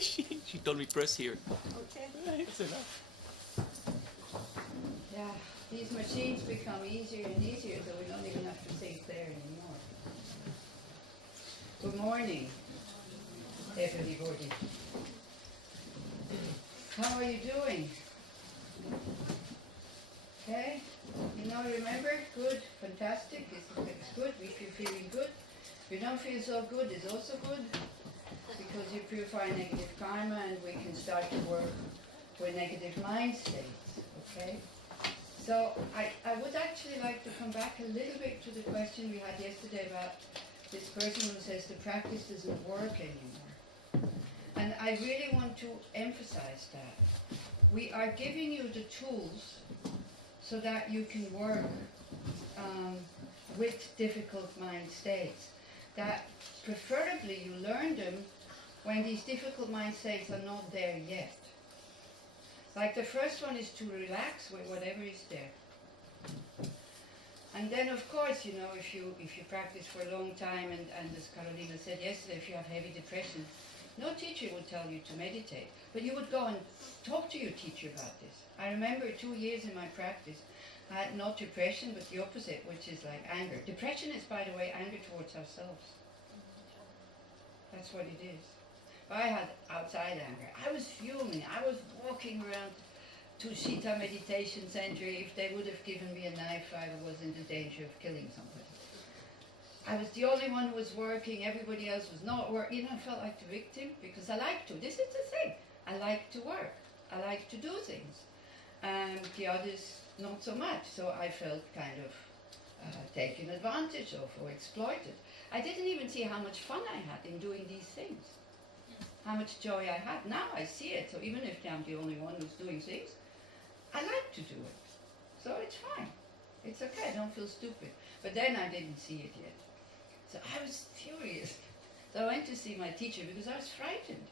she told me press here. Okay. It's enough. Yeah, these machines become easier and easier, so we don't even have to think there anymore. Good morning, everybody. How are you doing? Okay? You know, remember? Good, fantastic, it's good, if you're feeling good. If you don't feel so good, it's also good, because you purify negative karma and we can start to work with negative mind states, okay? So I would actually like to come back a little bit to the question we had yesterday about this person who says the practice doesn't work anymore. And I really want to emphasize that. We are giving you the tools so that you can work with difficult mind states. That preferably you learn them when these difficult mind states are not there yet. Like the first one is to relax with whatever is there. And then of course, you know, if you practice for a long time, and as Carolina said yesterday, if you have heavy depression, no teacher would tell you to meditate. But you would go and talk to your teacher about this. I remember 2 years in my practice, I had not depression, but the opposite, which is like anger. Depression is, by the way, anger towards ourselves. That's what it is. But I had outside anger. I was fuming. I was walking around Tushita Meditation Center. If they would have given me a knife, I was in the danger of killing somebody. I was the only one who was working. Everybody else was not working. You know, I felt like the victim because I like to. This is the thing. I like to work. I like to do things. The others, not so much. So I felt kind of taken advantage of or exploited. I didn't even see how much fun I had in doing these things. How much joy I had. Now I see it. So even if I'm the only one who's doing things, I like to do it. So it's fine. It's okay. I don't feel stupid. But then I didn't see it yet. So I was furious. So I went to see my teacher because I was frightened.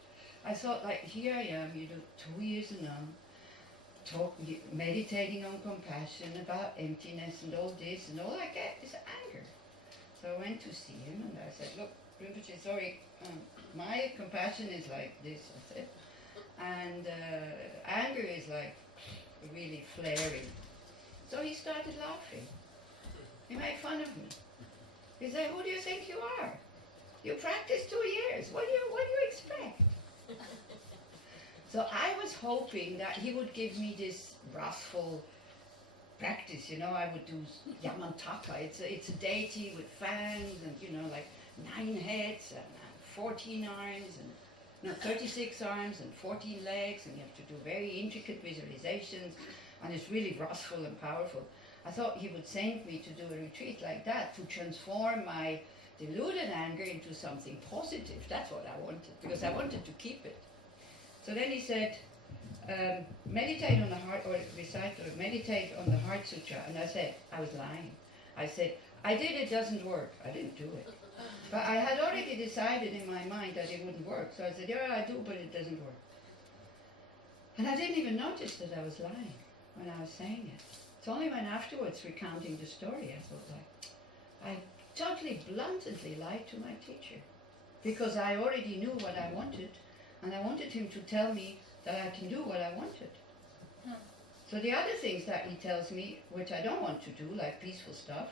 I thought, like, here I am, you know, 2 years and on, meditating on compassion, about emptiness and all this, and all I get is anger. So I went to see him and I said, look, Rinpoche, sorry, my compassion is like this, I said, and anger is like really flaring. So he started laughing. He made fun of me. He said, who do you think you are? You practiced 2 years. What do you expect? So I was hoping that he would give me this wrathful practice. You know, I would do Yamantaka. It's a deity with fangs and, you know, like 9 heads and 14 arms and no, 36 arms and 14 legs, and you have to do very intricate visualizations, and it's really wrathful and powerful. I thought he would send me to do a retreat like that to transform my deluded anger into something positive. That's what I wanted, because I wanted to keep it. So then he said, meditate on the heart, or recite or meditate on the Heart Sutra. And I said, I was lying. I said, I did, it doesn't work. I didn't do it. But I had already decided in my mind that it wouldn't work. So I said, yeah, I do, but it doesn't work. And I didn't even notice that I was lying when I was saying it. It's only when afterwards, recounting the story, I thought, like, I totally bluntly lied to my teacher. Because I already knew what I wanted, and I wanted him to tell me that I can do what I wanted. So the other things that he tells me, which I don't want to do, like peaceful stuff,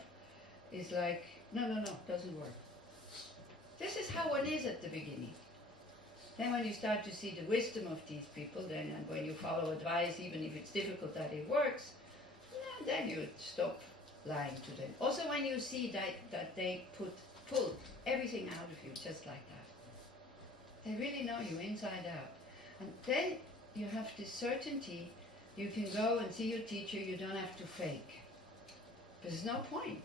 is like, no, doesn't work. This is how one is at the beginning. Then when you start to see the wisdom of these people, then and when you follow advice, even if it's difficult that it works, then you stop lying to them. Also when you see that they pull everything out of you just like that. They really know you inside out. And then you have this certainty, you can go and see your teacher, you don't have to fake. There's no point.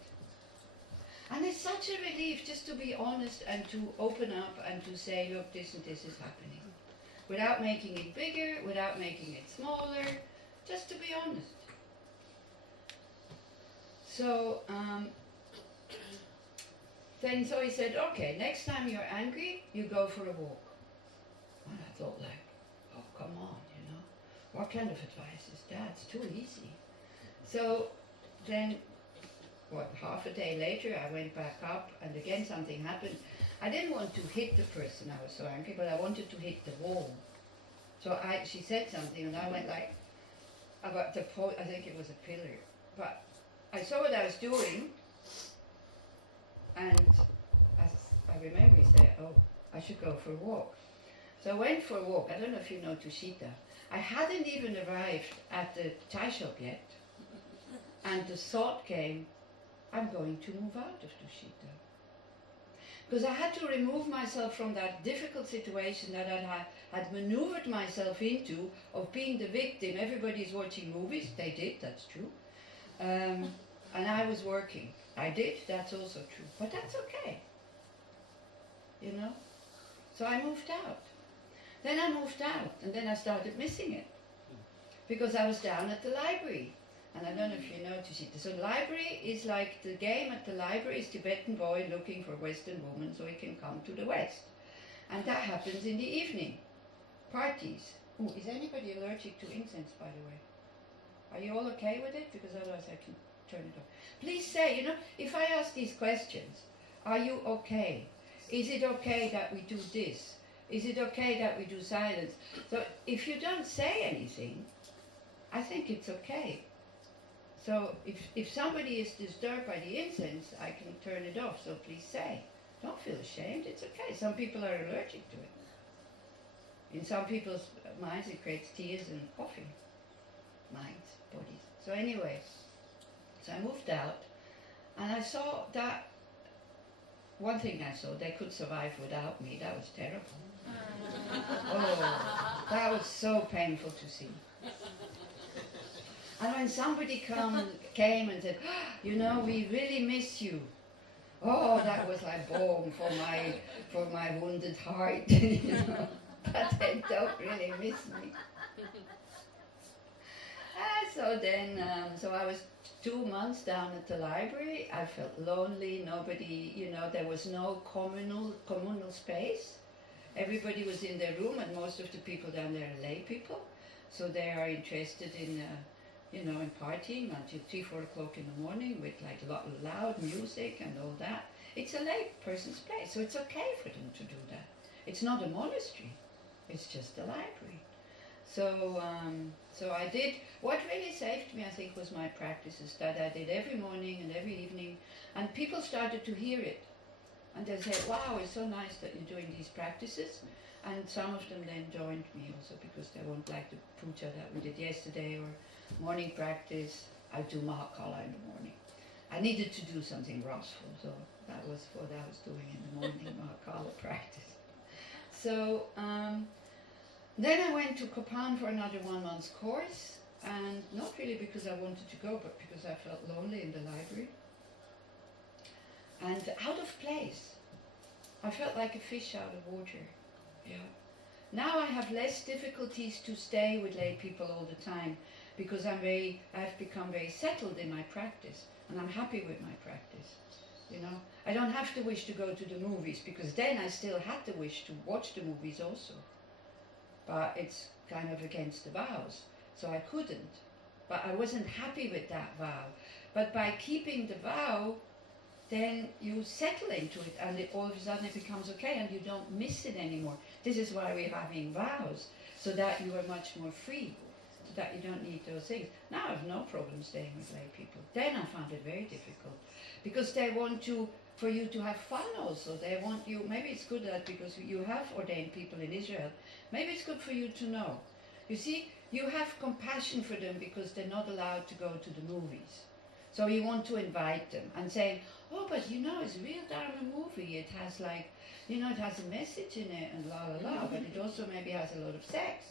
And it's such a relief just to be honest and to open up and to say, look, this and this is happening. Without making it bigger, without making it smaller, just to be honest. So, so he said, okay, next time you're angry, you go for a walk. And I thought like, oh, come on, you know. What kind of advice is that? It's too easy. So then, half a day later, I went back up, and again something happened. I didn't want to hit the person I was so angry, but I wanted to hit the wall. So she said something, and I went like, about the I think it was a pillar. But I saw what I was doing, and I remember he said, oh, I should go for a walk. So I went for a walk. I don't know if you know Tushita. I hadn't even arrived at the Thai shop yet, and the thought came, I'm going to move out of Tushita. Because I had to remove myself from that difficult situation that I had maneuvered myself into, of being the victim. Everybody's watching movies. They did, that's true. And I was working. I did, that's also true. But that's okay. You know? So I moved out. Then I moved out, and then I started missing it. Because I was down at the library. And I don't know if you know Tushita. So library is like, the game at the library is Tibetan boy looking for Western woman so he can come to the West. And that happens in the evening. Parties. Ooh, is anybody allergic to incense, by the way? Are you all okay with it? Because otherwise I can turn it off. Please say, you know, if I ask these questions, are you okay? Is it okay that we do this? Is it okay that we do silence? So if you don't say anything, I think it's okay. So if somebody is disturbed by the incense, I can turn it off, so please say. Don't feel ashamed, it's okay. Some people are allergic to it. In some people's minds it creates tears and coughing. Minds, bodies. So anyway, so I moved out, and I saw that, one thing I saw, they could survive without me. That was terrible. Oh, that was so painful to see. And when somebody came and said, oh, you know, we really miss you. Oh, that was like balm for my wounded heart, you know. But they don't really miss me. So then, so I was 2 months down at the library. I felt lonely. Nobody, you know, there was no communal space. Everybody was in their room, and most of the people down there are lay people. So they are interested in you know, in partying until 3, 4 o'clock in the morning with like loud music and all that. It's a lay person's place, so it's okay for them to do that. It's not a monastery, it's just a library. So, so I did, what really saved me, I think, was my practices that I did every morning and every evening, and people started to hear it. And they said, wow, it's so nice that you're doing these practices. And some of them then joined me also because they won't like the puja that we did yesterday, or morning practice. I do Mahakala in the morning. I needed to do something restful, so that was what I was doing in the morning, Mahakala practice. So then I went to Kopan for another 1 month's course, and not really because I wanted to go, but because I felt lonely in the library. And out of place. I felt like a fish out of water. Yeah. Now I have less difficulties to stay with lay people all the time, because I've become very settled in my practice, and I'm happy with my practice. You know, I don't have to wish to go to the movies, because then I still had the wish to watch the movies also. But it's kind of against the vows, so I couldn't. But I wasn't happy with that vow. But by keeping the vow, then you settle into it, and all of a sudden it becomes okay, and you don't miss it anymore. This is why we're having vows, so that you are much more free, so that you don't need those things. Now I have no problem staying with lay people. Then I found it very difficult, because they want for you to have fun also. They want you, maybe it's good that because you have ordained people in Israel, maybe it's good for you to know. You see, you have compassion for them because they're not allowed to go to the movies. So you want to invite them and say, oh, but you know, it's a real Dharma movie. It has like, you know, it has a message in it and la la la, but it also maybe has a lot of sex,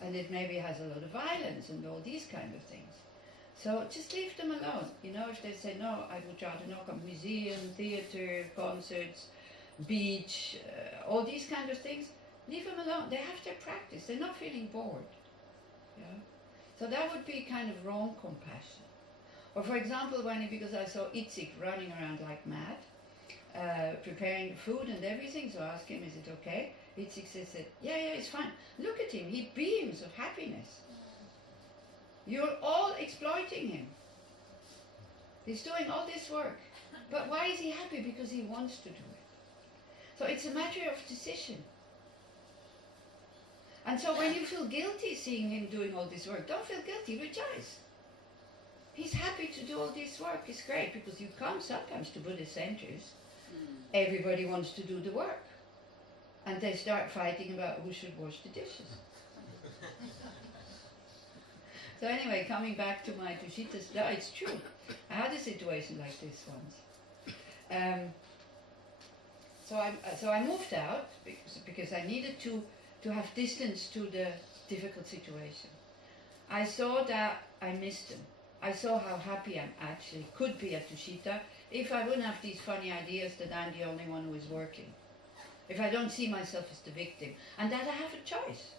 and it maybe has a lot of violence and all these kind of things. So just leave them alone. You know, if they say, no, I would rather not come, museum, theater, concerts, beach, all these kind of things, leave them alone. They have their practice. They're not feeling bored. Yeah? So that would be kind of wrong compassion. Or for example, because I saw Itzik running around like mad, preparing food and everything, so I asked him, is it okay? Itzik said, yeah, it's fine. Look at him, he beams of happiness. You're all exploiting him. He's doing all this work. But why is he happy? Because he wants to do it. So it's a matter of decision. And so when you feel guilty seeing him doing all this work, don't feel guilty, rejoice. He's happy to do all this work. It's great, because you come sometimes to Buddhist centers, everybody wants to do the work. And they start fighting about who should wash the dishes. So anyway, coming back to my Tushita, no, it's true. I had a situation like this once. So I moved out because I needed to have distance to the difficult situation. I saw that I missed him. I saw how happy I actually could be at Tushita if I wouldn't have these funny ideas that I'm the only one who is working. If I don't see myself as the victim. And that I have a choice.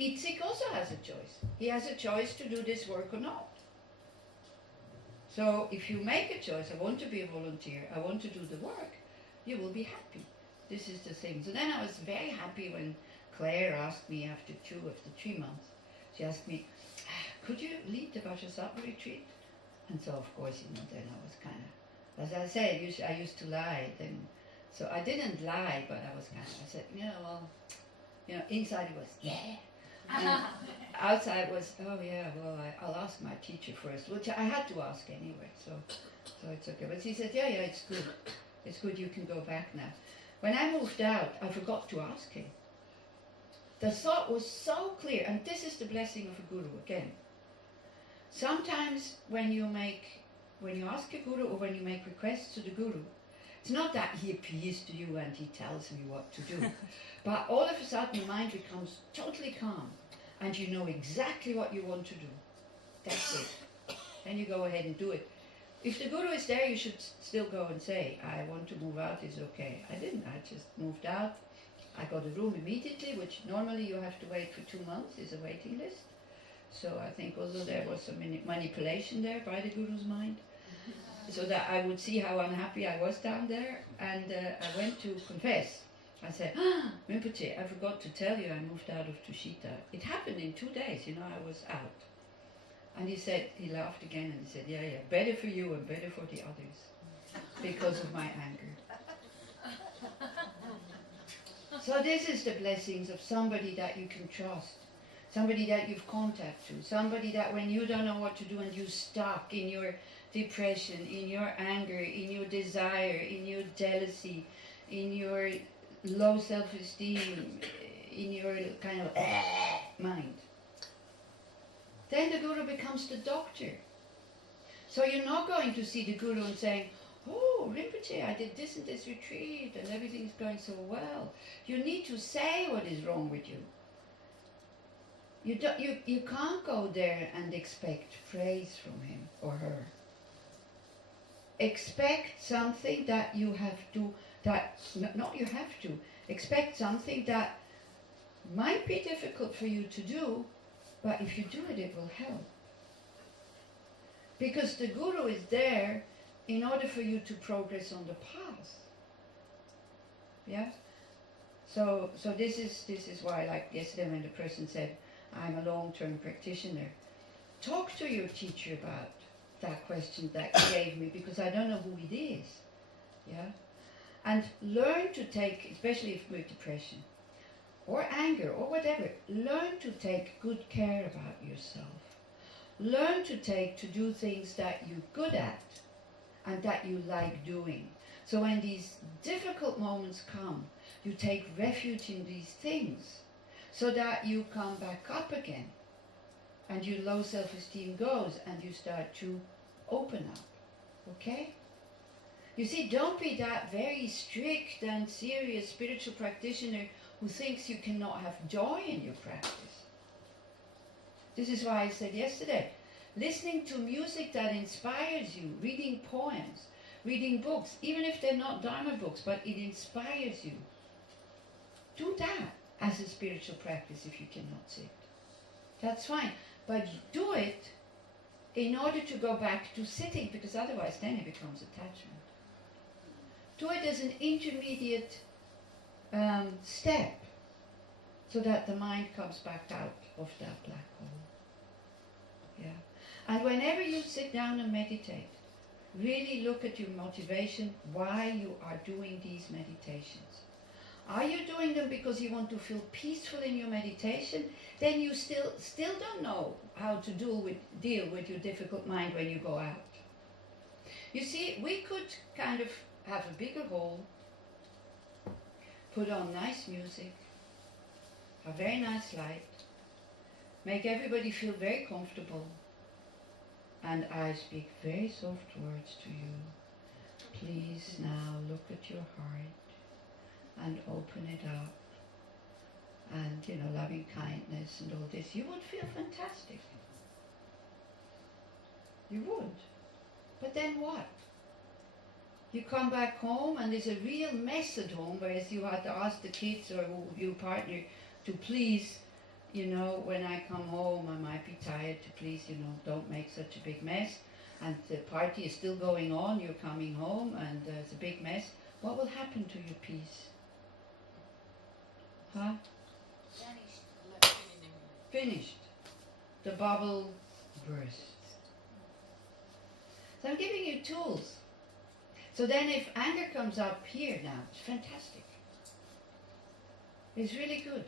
Itzik also has a choice. He has a choice to do this work or not. So if you make a choice, I want to be a volunteer, I want to do the work, you will be happy. This is the thing. So then I was very happy when Claire asked me after 3 months, she asked me, could you lead the Vajrasattva retreat? And so of course, then I was kind of, as I said, I used to lie then. So I didn't lie, but I was kind of, I said, inside it was, yeah. And outside was, oh yeah, well, I'll ask my teacher first, which I had to ask anyway, so it's okay. But he said, yeah, it's good. It's good, you can go back now. When I moved out, I forgot to ask him. The thought was so clear, and this is the blessing of a guru again. Sometimes when you ask a guru or when you make requests to the guru, it's not that he appears to you and he tells you what to do, but all of a sudden the mind becomes totally calm and you know exactly what you want to do. That's it. Then you go ahead and do it. If the guru is there, you should still go and say, I want to move out, is okay. I didn't, I just moved out. I got a room immediately, which normally you have to wait for 2 months, is a waiting list. So I think also there was some manipulation there by the guru's mind, so that I would see how unhappy I was down there. And I went to confess. I said, Rinpoche, I forgot to tell you I moved out of Tushita. It happened in 2 days, I was out. And he said, he laughed again and he said, yeah, better for you and better for the others, because of my anger. So this is the blessings of somebody that you can trust, somebody that you've contact to, somebody that when you don't know what to do and you're stuck in your depression, in your anger, in your desire, in your jealousy, in your low self-esteem, in your kind of mind, then the guru becomes the doctor. So you're not going to see the guru and saying, oh, Rinpoche, I did this and this retreat and everything's going so well. You need to say what is wrong with you. You can't go there and expect praise from him or her. Expect something that you have to, expect something that might be difficult for you to do, but if you do it, it will help. Because the guru is there in order for you to progress on the path. Yeah? So this is why, like yesterday when the person said, I'm a long-term practitioner, talk to your teacher about that question that he gave me, because I don't know who it is. Yeah? And learn to take, especially if with depression, or anger, or whatever, learn to take good care about yourself. Learn to do things that you're good at and that you like doing. So when these difficult moments come, you take refuge in these things so that you come back up again and your low self-esteem goes and you start to open up. Okay? You see, don't be that very strict and serious spiritual practitioner who thinks you cannot have joy in your practice. This is why I said yesterday, listening to music that inspires you, reading poems, reading books, even if they're not Dharma books, but it inspires you. Do that as a spiritual practice if you cannot sit. That's fine. But do it in order to go back to sitting, because otherwise then it becomes attachment. Do it as an intermediate step, so that the mind comes back out of that black hole. Yeah. And whenever you sit down and meditate, really look at your motivation, why you are doing these meditations. Are you doing them because you want to feel peaceful in your meditation? Then you still don't know how to deal with your difficult mind when you go out. You see, we could kind of have a bigger hall, put on nice music, a very nice light, make everybody feel very comfortable, and I speak very soft words to you. Please now look at your heart and open it up, and loving kindness and all this. You would feel fantastic. You would. But then what? You come back home and there's a real mess at home, whereas you had to ask the kids or your partner to please, when I come home I might be tired, to please, don't make such a big mess. And the party is still going on, you're coming home and there's a big mess. What will happen to your peace? Huh? Finished. The bubble bursts. So I'm giving you tools. So then if anger comes up here now, it's fantastic. It's really good.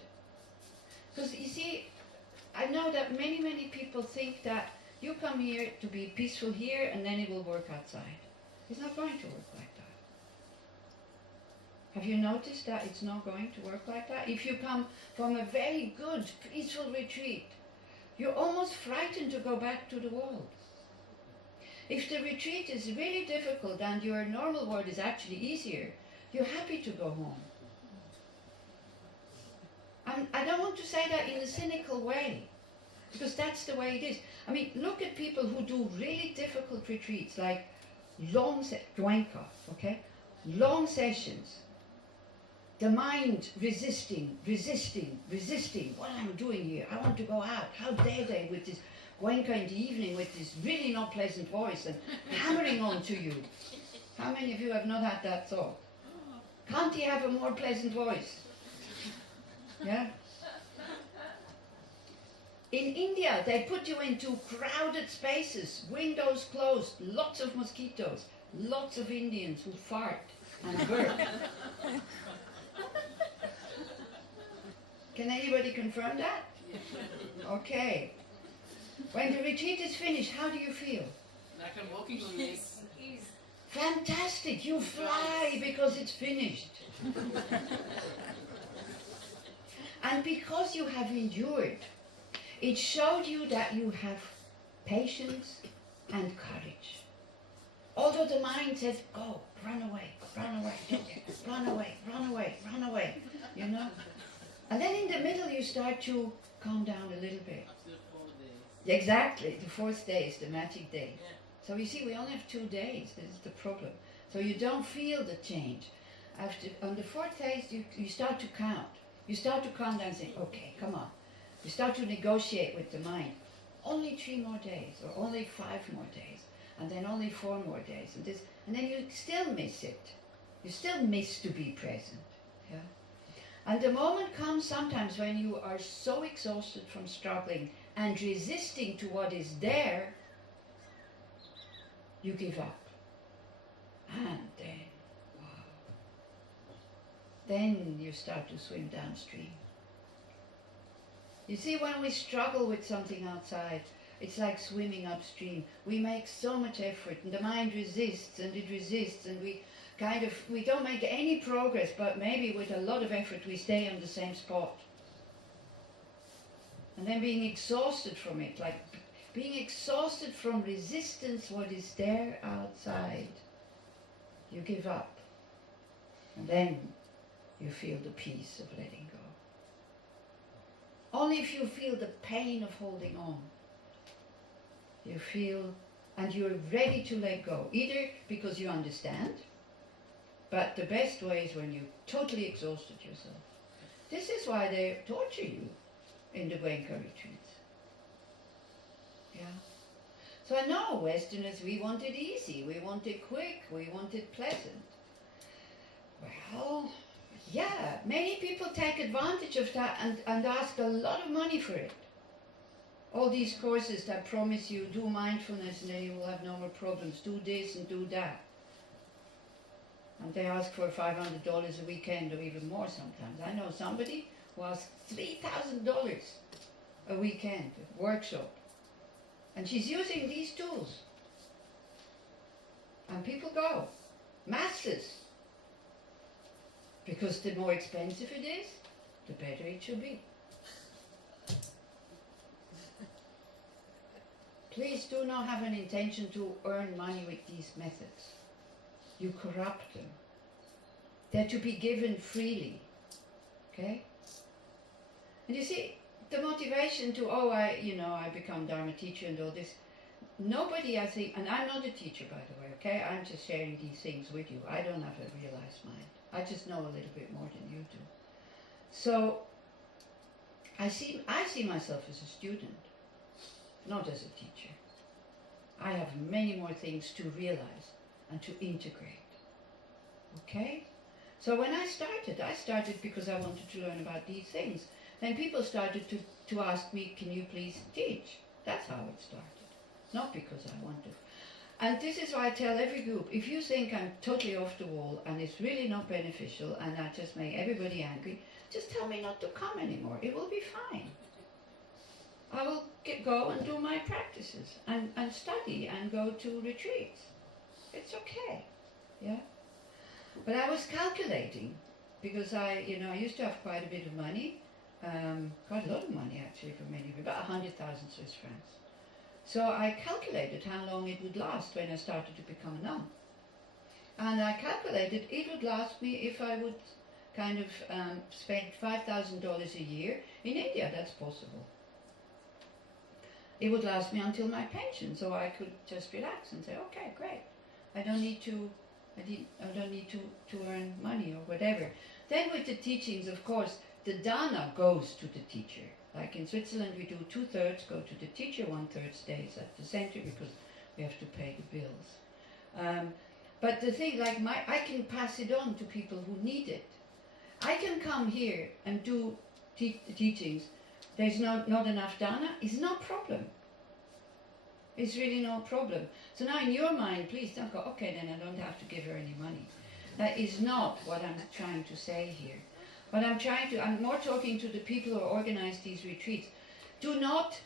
Because you see, I know that many, many people think that you come here to be peaceful here and then it will work outside. It's not going to work like that. Have you noticed that it's not going to work like that? If you come from a very good, peaceful retreat, you're almost frightened to go back to the world. If the retreat is really difficult and your normal world is actually easier, you're happy to go home. I don't want to say that in a cynical way, because that's the way it is. I mean, look at people who do really difficult retreats, like long sessions. The mind resisting. What am I doing here? I want to go out. How dare they with this Goenka in the evening with this really not pleasant voice and hammering onto you. How many of you have not had that thought? Can't he have a more pleasant voice? Yeah? In India, they put you into crowded spaces, windows closed, lots of mosquitoes, lots of Indians who fart and burp. Can anybody confirm that? Okay. When the retreat is finished, how do you feel? Like I'm walking on this. Fantastic! You fly because it's finished. And because you have endured, it showed you that you have patience and courage. Although the mind says, go, run away, run away, And then in the middle you start to calm down a little bit. Exactly, the 4th day is the magic day. Yeah. So you see, we only have 2 days, this is the problem. So you don't feel the change. On the 4th day, you start to count. You start to count down and say, okay, come on. You start to negotiate with the mind. Only 3 more days, or only 5 more days, and then only 4 more days, and then you still miss it. You still miss to be present. Yeah? And the moment comes sometimes when you are so exhausted from struggling and resisting to what is there, you give up. And then, wow. Then you start to swim downstream. You see, when we struggle with something outside, it's like swimming upstream. We make so much effort, and the mind resists, and it resists, and we don't make any progress, but maybe with a lot of effort we stay on the same spot. And then being exhausted from it, like being exhausted from resistance, what is there outside, you give up. And then you feel the peace of letting go. Only if you feel the pain of holding on, you feel, and you're ready to let go, either because you understand, but the best way is when you totally exhausted yourself. This is why they torture you in the Goenka retreats. Yeah. So I know Westerners, we want it easy, we want it quick, we want it pleasant. Well, yeah, many people take advantage of that and ask a lot of money for it. All these courses that promise you do mindfulness and then you will have no more problems, do this and do that. And they ask for $500 a weekend or even more sometimes. I know somebody who asks $3,000 a weekend, a workshop. And she's using these tools. And people go, masses. Because the more expensive it is, the better it should be. Please do not have an intention to earn money with these methods. You corrupt them. They're to be given freely. Okay? And you see, the motivation to, I become Dharma teacher and all this, nobody, I think, and I'm not a teacher by the way, okay? I'm just sharing these things with you. I don't have a realized mind. I just know a little bit more than you do. So, I see myself as a student, not as a teacher. I have many more things to realize and to integrate. Okay? So when I started because I wanted to learn about these things. Then people started to ask me, can you please teach? That's how it started. Not because I want to. And this is why I tell every group, if you think I'm totally off the wall and it's really not beneficial and I just make everybody angry, just tell me not to come anymore. It will be fine. I will go and do my practices and study and go to retreats. It's okay. Yeah? But I was calculating because I used to have quite a bit of money. Quite a lot of money actually for many people, about 100,000 Swiss francs. So I calculated how long it would last when I started to become a nun. And I calculated it would last me if I would kind of spend $5,000 a year. In India that's possible. It would last me until my pension, so I could just relax and say, okay, great. I don't need to earn money or whatever. Then with the teachings, of course, the dana goes to the teacher. Like in Switzerland, we do 2/3 go to the teacher, 1/3 stays at the center because we have to pay the bills. But the thing, I can pass it on to people who need it. I can come here and do teachings. There's not enough dana. It's no problem. It's really no problem. So now in your mind, please don't go, okay, then I don't have to give her any money. That is not what I'm trying to say here. But I'm more talking to the people who organize these retreats. Do not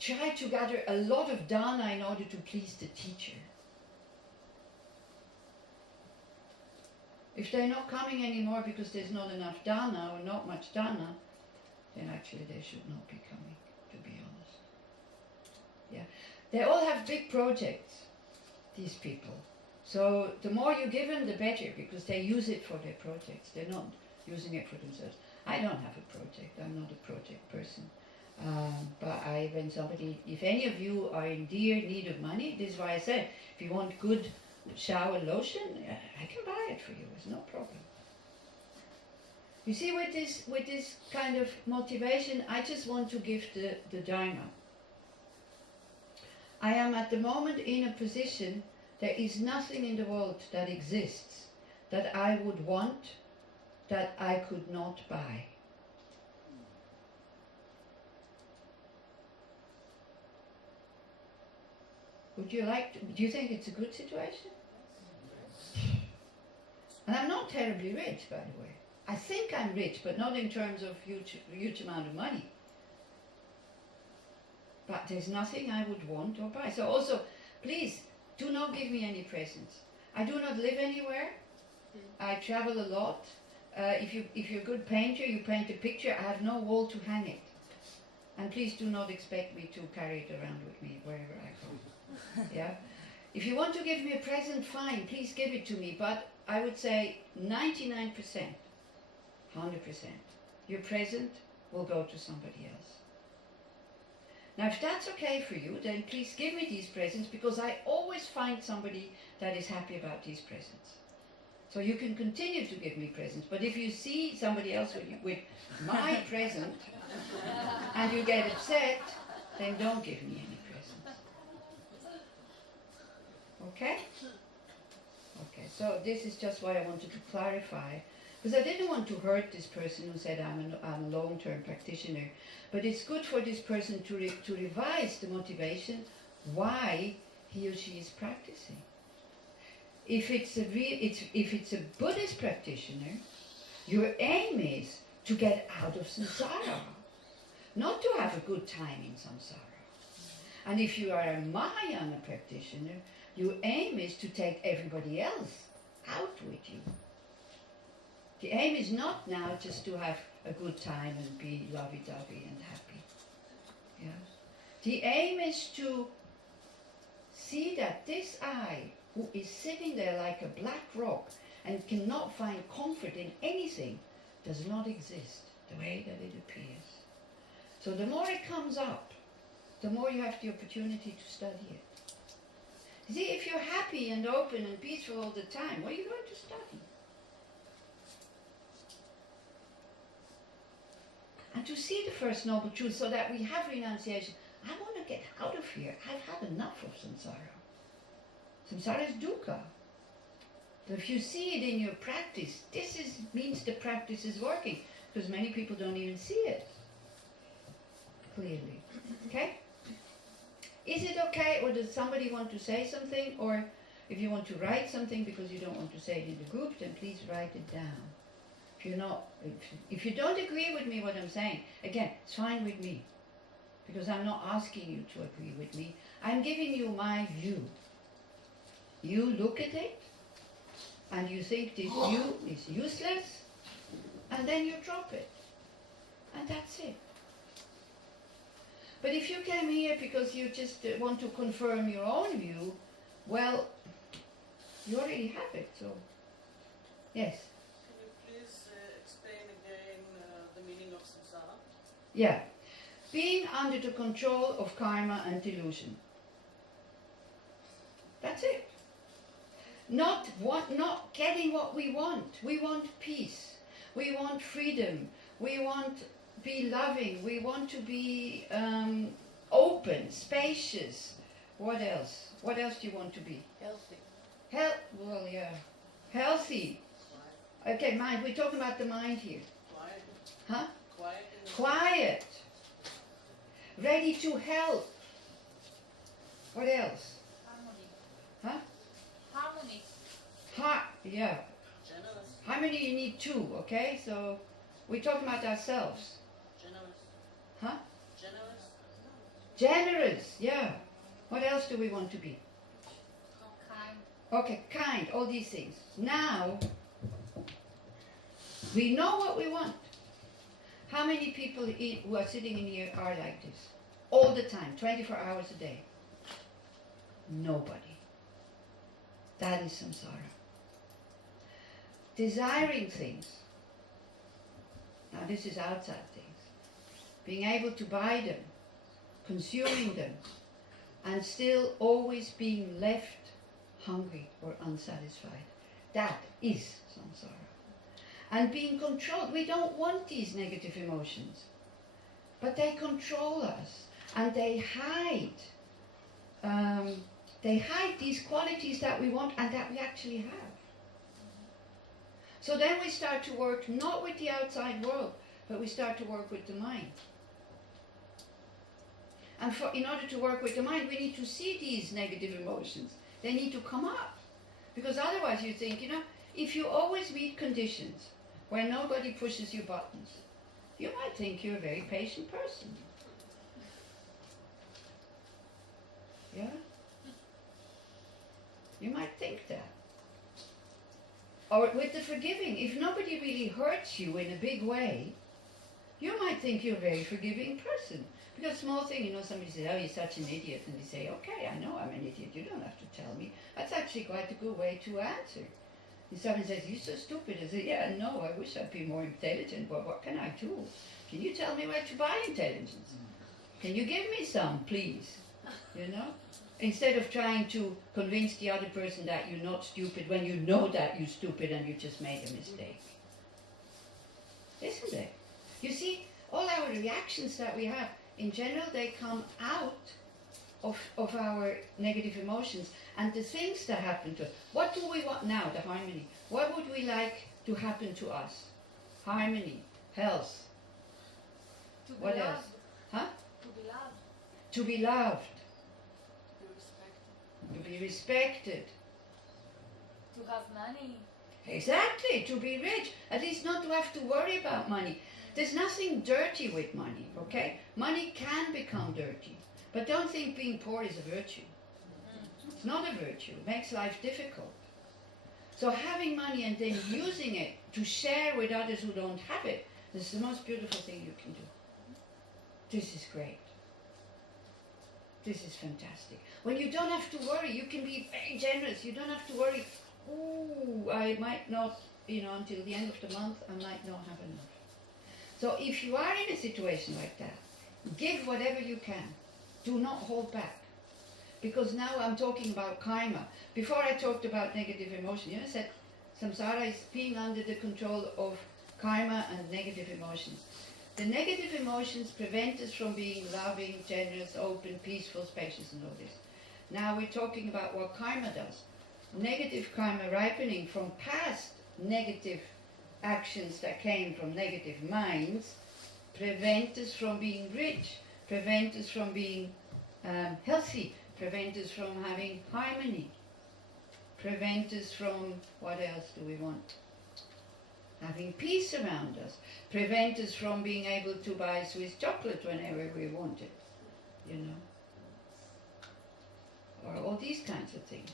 try to gather a lot of dana in order to please the teacher. If they're not coming anymore because there's not enough dana or not much dana, then actually they should not be coming, to be honest. Yeah. They all have big projects, these people. So the more you give them, the better, because they use it for their projects. They're not using it for themselves. I don't have a project. I'm not a project person. But if any of you are in dear need of money, this is why I said, if you want good shower lotion, I can buy it for you. It's no problem. You see, with this kind of motivation, I just want to give the Dharma. I am at the moment in a position. There is nothing in the world that exists that I would want that I could not buy. Do you think it's a good situation? And I'm not terribly rich, by the way. I think I'm rich, but not in terms of huge amount of money. But there's nothing I would want or buy. So also, please, do not give me any presents. I do not live anywhere. I travel a lot. If you're a good painter, you paint a picture. I have no wall to hang it. And please do not expect me to carry it around with me wherever I go. Yeah? If you want to give me a present, fine, please give it to me. But I would say 99%, 100%, your present will go to somebody else. Now, if that's okay for you, then please give me these presents, because I always find somebody that is happy about these presents. So you can continue to give me presents, but if you see somebody else with my present and you get upset, then don't give me any presents. Okay? Okay, so this is just why I wanted to clarify, Because I didn't want to hurt this person who said I'm a long-term practitioner, but it's good for this person to revise the motivation why he or she is practicing. If it's a Buddhist practitioner, your aim is to get out of samsara, not to have a good time in samsara. And if you are a Mahayana practitioner, your aim is to take everybody else out with you. The aim is not now just to have a good time and be lovey-dovey and happy. Yeah? The aim is to see that this I, who is sitting there like a black rock and cannot find comfort in anything, does not exist the way that it appears. So the more it comes up, the more you have the opportunity to study it. You see, if you're happy and open and peaceful all the time, what are you going to study? And to see the First Noble Truth so that we have renunciation. I want to get out of here. I've had enough of samsara. Samsara is dukkha. But if you see it in your practice, this means the practice is working, because many people don't even see it clearly. Okay? Is it okay, or does somebody want to say something? Or if you want to write something because you don't want to say it in the group, then please write it down. If you don't agree with me what I'm saying, again, it's fine with me. Because I'm not asking you to agree with me. I'm giving you my view. You look at it, and you think this view is useless, and then you drop it. And that's it. But if you came here because you just want to confirm your own view, well, you already have it, so yes. Can you please explain again the meaning of samsara? Yeah. Being under the control of karma and delusion. That's it. Not getting what we want. We want peace. We want freedom. We want be loving. We want to be open, spacious. What else? What else do you want to be? Healthy. Well, yeah. Healthy. Okay, mind. We're talking about the mind here. Quiet. Huh? Quiet. Quiet. Ready to help. What else? Harmony. Huh? Harmony. Yeah. Generous. Harmony, you need two, okay? So we're talking about ourselves. Generous. Huh? Generous. Generous, yeah. What else do we want to be? Kind. Okay, kind, all these things. Now, we know what we want. How many people who are sitting in here are like this? All the time, 24 hours a day. Nobody. That is samsara. Desiring things. Now this is outside things. Being able to buy them, consuming them, and still always being left hungry or unsatisfied. That is samsara. And being controlled. We don't want these negative emotions. But they control us. And they hide these qualities that we want and that we actually have. So then we start to work not with the outside world, but we start to work with the mind. And in order to work with the mind, we need to see these negative emotions. They need to come up. Because otherwise you think, if you always meet conditions where nobody pushes your buttons, you might think you're a very patient person. Yeah? You might think that. Or with the forgiving, if nobody really hurts you in a big way, you might think you're a very forgiving person. Because small thing, somebody says, oh, you're such an idiot. And you say, okay, I know I'm an idiot. You don't have to tell me. That's actually quite a good way to answer. If someone says, you're so stupid, I say, yeah, no, I wish I'd be more intelligent, but what can I do? Can you tell me where to buy intelligence? Can you give me some, please? Instead of trying to convince the other person that you're not stupid when you know that you're stupid and you just made a mistake. Isn't it? You see, all our reactions that we have, in general, they come out of our negative emotions and the things that happen to us. What do we want now? The harmony. What would we like to happen to us? Harmony, health. To be What loved. else? Huh? To be loved. To be loved, be respected. to be respected. To have money. Exactly, to be rich. At least not to have to worry about money. There's nothing dirty with money, okay? Money can become dirty. But don't think being poor is a virtue. It's not a virtue. It makes life difficult. So having money and then using it to share with others who don't have it, this is the most beautiful thing you can do. This is great. This is fantastic. When you don't have to worry, you can be very generous. You don't have to worry, oh, I might not, until the end of the month, I might not have enough. So if you are in a situation like that, give whatever you can. Do not hold back. Because now I'm talking about karma. Before I talked about negative emotion, I said samsara is being under the control of karma and negative emotions. The negative emotions prevent us from being loving, generous, open, peaceful, spacious and all this. Now we're talking about what karma does. Negative karma ripening from past negative actions that came from negative minds prevent us from being rich, prevent us from being healthy, prevent us from having harmony, prevent us from, what else do we want? Having peace around us, prevent us from being able to buy Swiss chocolate whenever we want it, or all these kinds of things.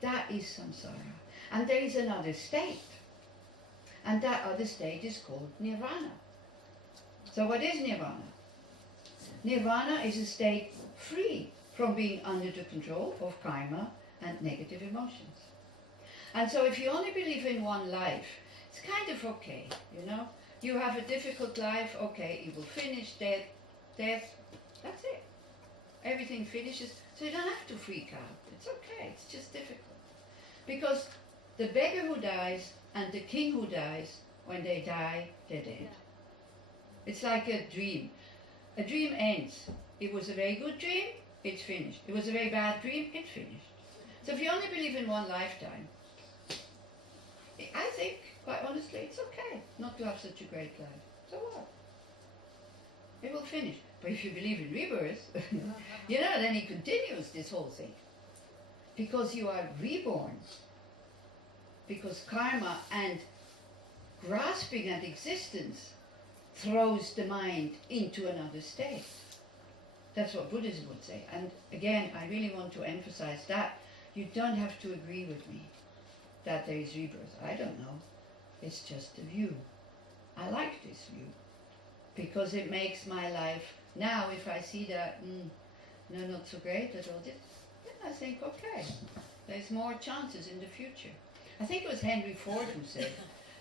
That is samsara. And there is another state, and that other state is called nirvana. So what is nirvana? Nirvana is a state free from being under the control of karma and negative emotions. And so if you only believe in one life, it's kind of okay, You have a difficult life, okay, it will finish, death, that's it. Everything finishes, so you don't have to freak out. It's okay, it's just difficult. Because the beggar who dies and the king who dies, when they die, they're dead. It's like a dream. A dream ends. It was a very good dream, it's finished. It was a very bad dream, it's finished. So if you only believe in one lifetime, I think, quite honestly, it's okay not to have such a great life. So what? It will finish. But if you believe in rebirth, then it continues, this whole thing. Because you are reborn. Because karma and grasping at existence throws the mind into another state. That's what Buddhism would say. And again, I really want to emphasize that. You don't have to agree with me that there is rebirth. I don't know. It's just a view. I like this view because it makes my life, now if I see that, not so great at all this, then I think, okay, there's more chances in the future. I think it was Henry Ford who said,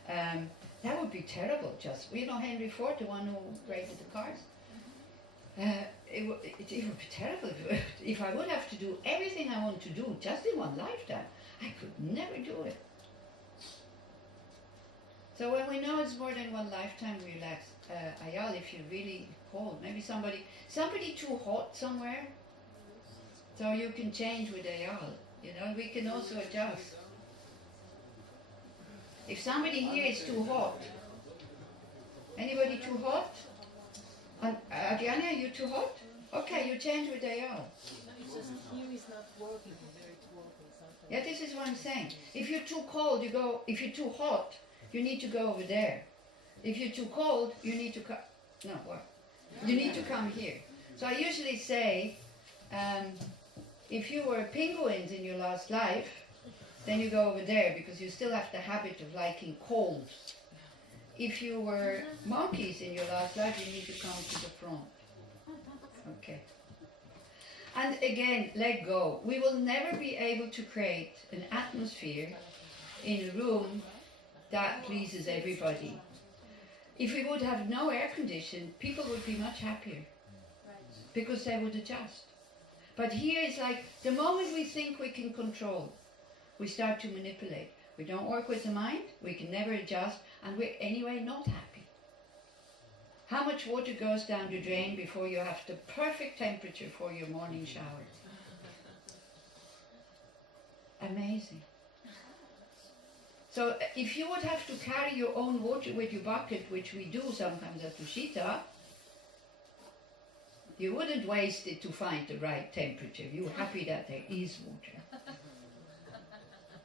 that would be terrible, Henry Ford, the one who created the cars. It would be terrible if I would have to do everything I want to do just in one lifetime. I could never do it. So when we know it's more than one lifetime, relax. Ayal, if you're really cold, maybe somebody too hot somewhere, so you can change with Ayal. We can also adjust. If somebody here is too hot, anybody too hot? Adriana, are you too hot? Okay, you change with Ayal. It's just here is not working, there it's working sometimes. Yeah, this is what I'm saying. If you're too cold, if you're too hot, you need to go over there. If you're too cold, you need to come, you need to come here. So I usually say, if you were penguins in your last life, then you go over there because you still have the habit of liking cold. If you were monkeys in your last life, you need to come to the front. Okay. And again, let go. We will never be able to create an atmosphere in a room that pleases everybody. If we would have no air condition, people would be much happier because they would adjust. But here it's like the moment we think we can control, we start to manipulate. We don't work with the mind, we can never adjust, and we're anyway not happy. How much water goes down the drain before you have the perfect temperature for your morning shower? Amazing. So if you would have to carry your own water with your bucket, which we do sometimes at Ushita, you wouldn't waste it to find the right temperature. You're happy that there is water.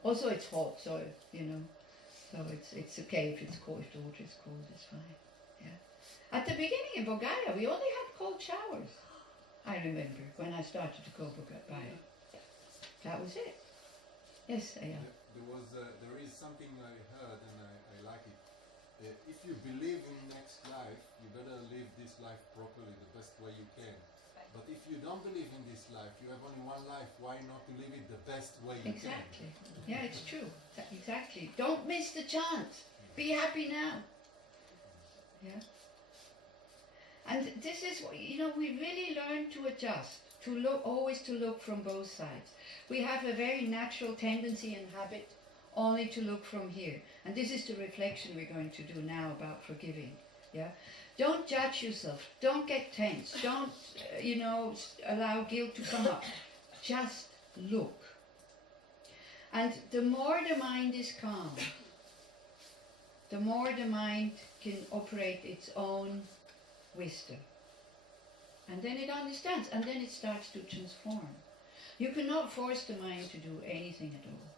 Also, it's hot, so you know, so it's okay if it's cold. If the water is cold, it's fine. Yeah. At the beginning in Bulgaria, we only had cold showers. I remember when I started to go Bulgaria. That was it. Yes, I am. There is something I heard and I like it. If you believe in next life, you better live this life properly, the best way you can. But if you don't believe in this life, you have only one life, why not to live it the best way you Exactly. Yeah, it's true. Exactly. Don't miss the chance. Be happy now. Yeah. And this is what, you know, we really learn to adjust, to look, always to look from both sides. We have a very natural tendency and habit only to look from here. And this is the reflection we're going to do now about forgiving. Yeah. Don't judge yourself. Don't get tense. Don't, allow guilt to come up. Just look. And the more the mind is calm, the more the mind can operate its own wisdom. And then it understands, and then it starts to transform. You cannot force the mind to do anything at all.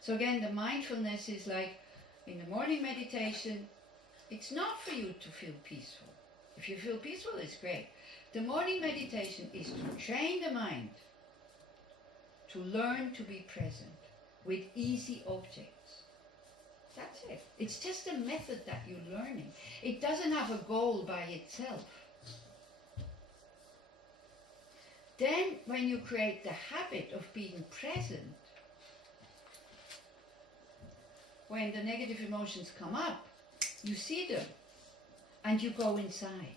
So again, the mindfulness is like, in the morning meditation, it's not for you to feel peaceful. If you feel peaceful, it's great. The morning meditation is to train the mind to learn to be present with easy objects. That's it. It's just a method that you're learning. It doesn't have a goal by itself. Then, when you create the habit of being present, when the negative emotions come up, you see them and you go inside.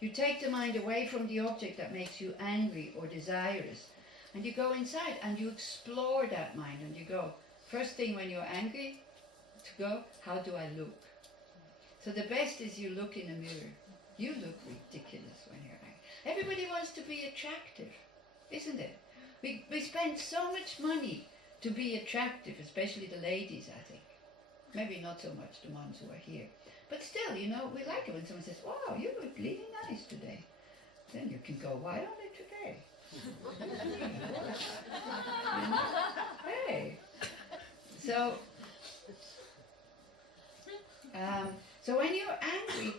You take the mind away from the object that makes you angry or desirous, and you go inside and you explore that mind, and you go, first thing when you're angry, to go, how do I look? So the best is you look in a mirror. You look ridiculous when you're angry. Everybody wants to be attractive, isn't it? We spend so much money to be attractive, especially the ladies, I think. Maybe not so much the ones who are here. But still, we like it when someone says, wow, you look really nice today. Then you can go, why only today? Hey. So when you're angry,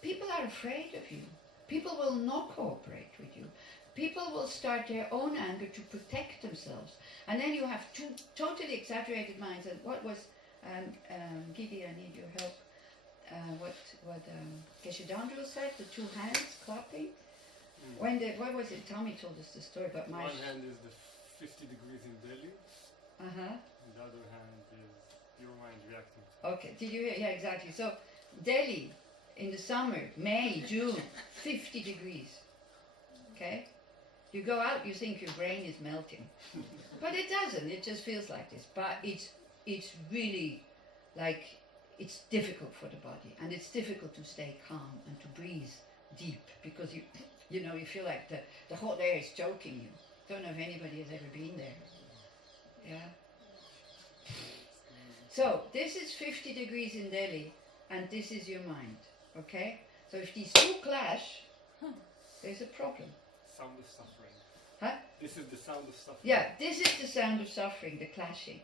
people are afraid of you. People will not cooperate with you. People will start their own anger to protect themselves. And then you have two totally exaggerated minds. And what was, Gidi, I need your help. What Keshadandru said, the two hands clapping. What was it? Tommy told us the story about my... One hand is the 50 degrees in Delhi. Uh-huh. And the other hand is your mind reacting. Okay, did you hear? Yeah, exactly. So Delhi, in the summer, May, June, 50 degrees. Okay? You go out, you think your brain is melting. But it doesn't, it just feels like this. But it's really like, it's difficult for the body. And it's difficult to stay calm and to breathe deep, because you feel like the hot air is choking you. Don't know if anybody has ever been there. Yeah? So, this is 50 degrees in Delhi, and this is your mind. Okay? So if these two clash, there's a problem. Sound of suffering. Huh? This is the sound of suffering. Yeah, this is the sound of suffering, the clashing.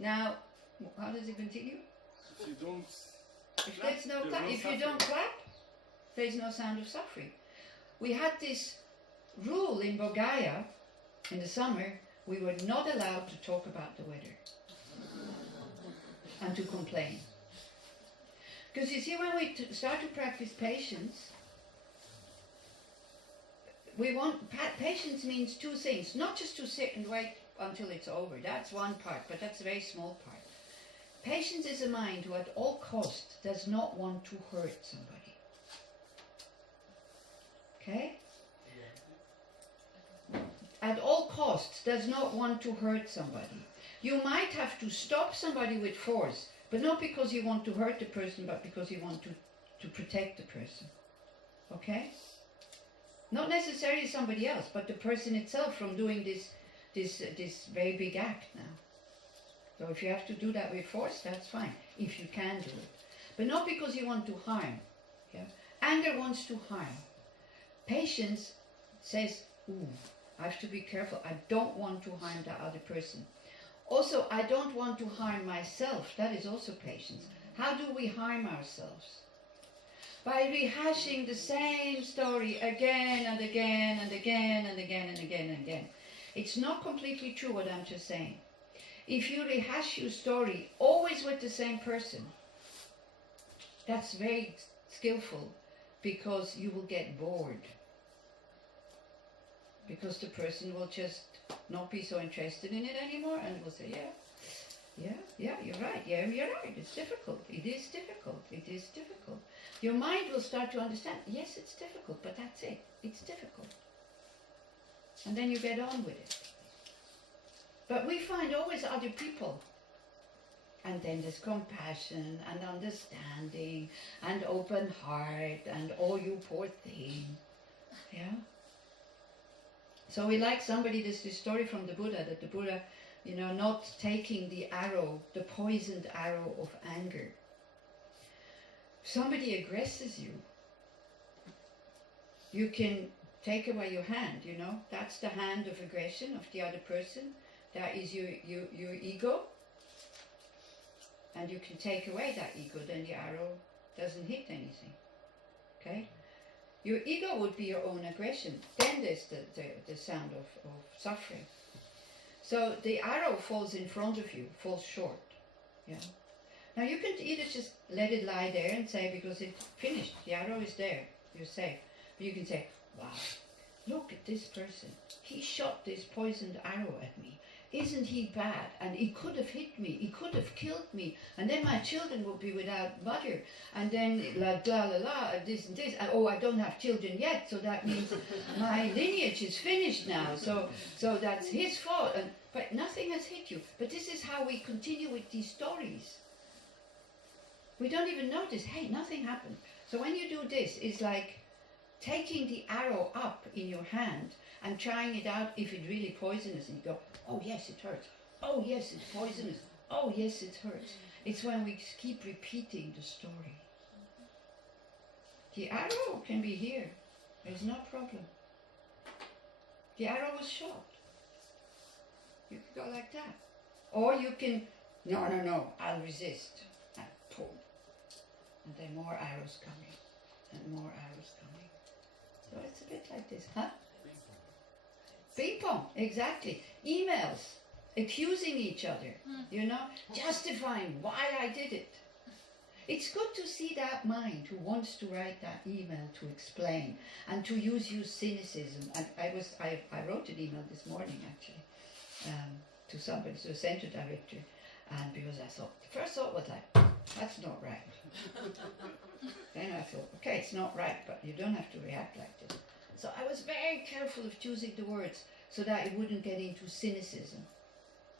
Now, how does it continue? If you don't If there's no clap, if you don't clap, there's no sound of suffering. We had this rule in Bulgaria in the summer. We were not allowed to talk about the weather and to complain. Because you see, when we start to practice patience, patience means two things. Not just to sit and wait until it's over. That's one part, but that's a very small part. Patience is a mind who at all costs does not want to hurt somebody. Okay? At all costs does not want to hurt somebody. You might have to stop somebody with force, but not because you want to hurt the person, but because you want to protect the person. Okay? Not necessarily somebody else, but the person itself from doing this very big act now. So if you have to do that with force, that's fine, if you can do it. But not because you want to harm. Yeah? Anger wants to harm. Patience says, ooh, I have to be careful. I don't want to harm the other person. Also, I don't want to harm myself. That is also patience. How do we harm ourselves? By rehashing the same story again and again and again and again and again and again. It's not completely true what I'm just saying. If you rehash your story always with the same person, that's very skillful, because you will get bored. Because the person will just not be so interested in it anymore and will say, yeah, you're right, you're right, it's difficult, it is difficult, it is difficult. Your mind will start to understand, yes, it's difficult, but that's it, it's difficult. And then you get on with it. But we find always other people. And then there's compassion and understanding and open heart and, oh, you poor thing. Yeah? So we like somebody, this story from the Buddha, that the Buddha, not taking the arrow, the poisoned arrow of anger. If somebody aggresses you, you can take away your hand, That's the hand of aggression of the other person. That is your ego. And you can take away that ego, then the arrow doesn't hit anything. Okay? Your ego would be your own aggression. Then there's the sound of suffering. So the arrow falls in front of you, falls short. Yeah. Now you can either just let it lie there and say, because it's finished, the arrow is there, you're safe. But you can say, wow, look at this person. He shot this poisoned arrow at me. Isn't he bad? And he could have hit me. He could have killed me. And then my children would be without mother. And then this and this. And, oh, I don't have children yet, so that means my lineage is finished now. So that's his fault. But nothing has hit you. But this is how we continue with these stories. We don't even notice, hey, nothing happened. So when you do this, it's like taking the arrow up in your hand and trying it out if it's really poisonous, and you go, oh yes, it hurts. Oh yes, it's poisonous. Oh yes, it hurts. It's when we keep repeating the story. The arrow can be here. There's no problem. The arrow was shot. You can go like that. Or you can, no, I'll resist. And boom. And then more arrows coming. And more arrows coming. So it's a bit like this, huh? Ping pong, exactly. Emails, accusing each other, justifying why I did it. It's good to see that mind who wants to write that email to explain and to use cynicism. And I wrote an email this morning actually to somebody, to a center director, and because I thought, the first thought was like, that's not right. Then I thought, okay, it's not right, but you don't have to react like this. So I was very careful of choosing the words so that it wouldn't get into cynicism.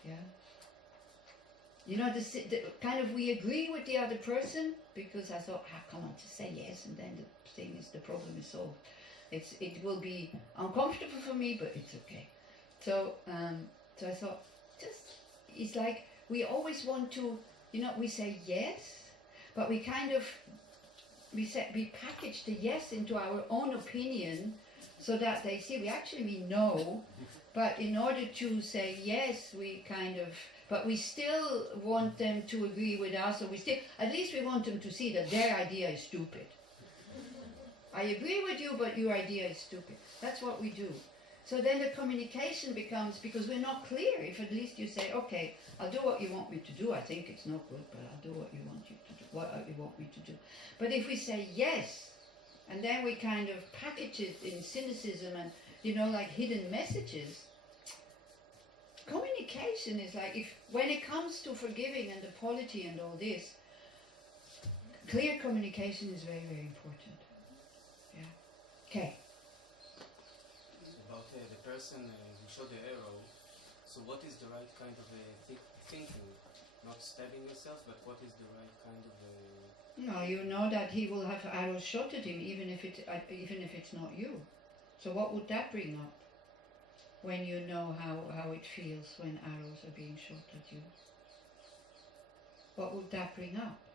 Yeah. The kind of we agree with the other person, because I thought, come on, just say yes, and then the thing is, the problem is solved. It will be uncomfortable for me, but it's okay. So I thought, it's like we always want to, we say yes, but we package the yes into our own opinion, so that they see we actually mean no, but in order to say yes, but we still want them to agree with us, or at least we want them to see that their idea is stupid. I agree with you, but your idea is stupid. That's what we do. So then the communication becomes, because we're not clear, if at least you say, okay, I'll do what you want me to do. I think it's not good, but I'll do what you want me to do. But if we say yes, and then we kind of package it in cynicism and, like hidden messages, communication is like, when it comes to forgiving and apology and all this, clear communication is very, very important. Yeah. Okay. About the person who shot the arrow, so what is the right kind of thinking? Not stabbing yourself, but what is the right kind of No, you know that he will have arrows shot at him, even if it's not you. So what would that bring up? When you know how it feels when arrows are being shot at you. what would that bring up?